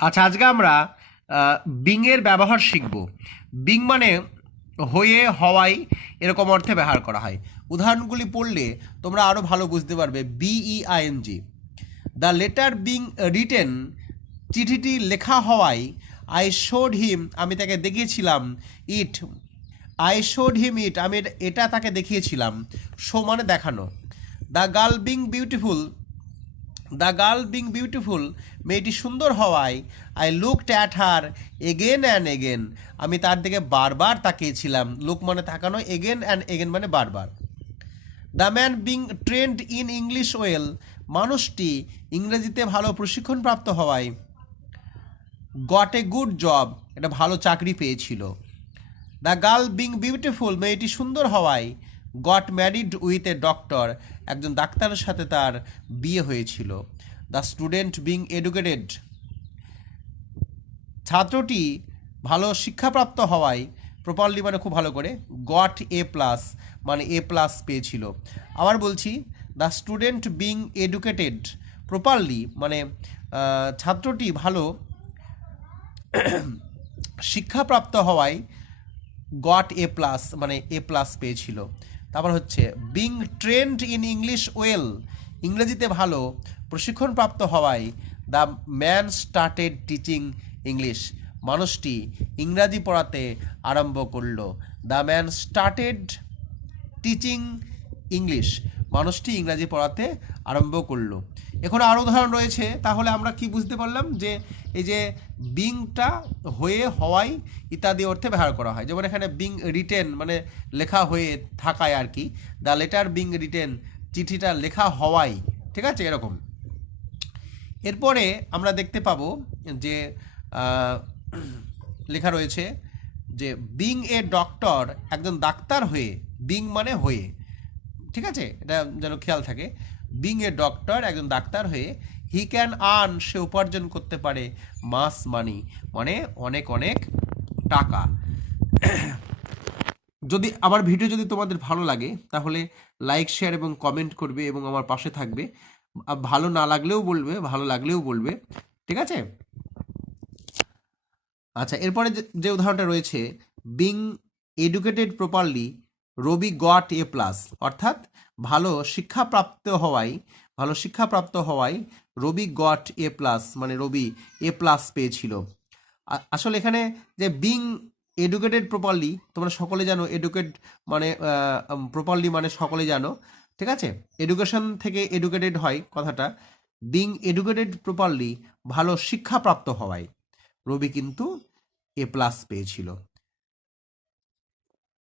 আচ্ছা আজকে আমরা বিংয়ের ব্যবহার শিখব। বিং মানে হয়ে, হওয়াই এরকম অর্থে ব্যবহার করা হয়। উদাহরণগুলি পড়লে তোমরা আরও ভালো বুঝতে পারবে। E B E I N G the letter being written চিঠিটি লেখা হওয়ায় আই শোড হিম আমি তাকে দেখিয়েছিলাম ইট আই শোড হিম ইট আমি এটা তাকে দেখিয়েছিলাম। শো মানে দেখানো। The girl being beautiful the girl being beautiful মেয়েটি সুন্দর হওয়ায় I looked at her again and again আমি তার দিকে বারবার তাকিয়েছিলাম। লুক মানে তাকানো এগেন অ্যান্ড এগেন মানে বারবার। The man being trained in English well মানুষটি ইংরেজিতে ভালো প্রশিক্ষণপ্রাপ্ত হওয়ায় গট এ গুড জব একটা ভালো চাকরি পেয়েছিল। দ্য গার্ল বিং বিউটিফুল মেয়েটি সুন্দর হওয়ায় got married with a doctor একজন ডাক্তারের সাথে তার বিয়ে হয়েছিল। দ্য স্টুডেন্ট বিং এডুকেটেড ছাত্রটি ভালো শিক্ষাপ্রাপ্ত হওয়ায় প্রপারলি মানে খুব ভালো করে গট এ প্লাস মানে এ প্লাস পেয়েছিল। আবার বলছি the student being educated properly মানে ছাত্রটি ভালো শিক্ষাপ্রাপ্ত হওয়ায় গট এ প্লাস মানে এ প্লাস পেয়েছিল। তারপর হচ্ছে being trained in English well ইংরেজিতে ভালো, প্রশিক্ষণপ্রাপ্ত হওয়ায় the man started teaching English মানুষটি ইংরাজি পড়াতে আরম্ভ করল। The man started teaching English মানুষটি ইংরাজি পড়াতে আরম্ভ করল। এখন আরও উদাহরণ রয়েছে, তাহলে আমরা কি বুঝতে পারলাম যে এই যে বিংটা হয়ে, হওয়াই ইত্যাদি অর্থে ব্যবহার করা হয়। যেমন এখানে বিং রিটেন মানে লেখা হয়ে থাকায় আর কি। দ্য লেটার বিং রিটেন চিঠিটা লেখা হওয়াই, ঠিক আছে? এরকম। এরপরে আমরা দেখতে পাবো যে লেখা রয়েছে যে বিং এ ডক্টর একজন ডাক্তার হয়ে বিং মানে হয়ে, ঠিক আছে? এটা যেন খেয়াল থাকে। বিং এ ডক্টর একজন ডাক্তার হয়ে হি ক্যান আর্ন সে উপার্জন করতে পারে মাস মানি মানে অনেক অনেক টাকা। যদি, আমার ভিডিও যদি তোমাদের ভালো লাগে, তাহলে লাইক শেয়ার এবং কমেন্ট করবে এবং আমার পাশে থাকবে। ভালো না লাগলেও বলবে, ভালো লাগলেও বলবে। ঠিক আছে? আচ্ছা এরপরে যে- উদাহরণটা রয়েছে being educated properly Ravi got A plus অর্থাৎ, ভালো শিক্ষাপ্রাপ্ত হওয়ায়, ভালো শিক্ষাপ্রাপ্ত হওয়ায় রবি গট এ প্লাস মানে রবি এ প্লাস পেয়েছিল। আসলে এখানে যে বিং এডুকেটেড প্রপারলি তোমরা সকলে জানো এডুকেট মানে প্রপারলি মানে সকলে জানো, ঠিক আছে? এডুকেশন থেকে এডুকেটেড হয় কথাটা। বিং এডুকেটেড প্রপারলি ভালো শিক্ষাপ্রাপ্ত হওয়ায় রবি কিন্তু এ প্লাস পেয়েছিল।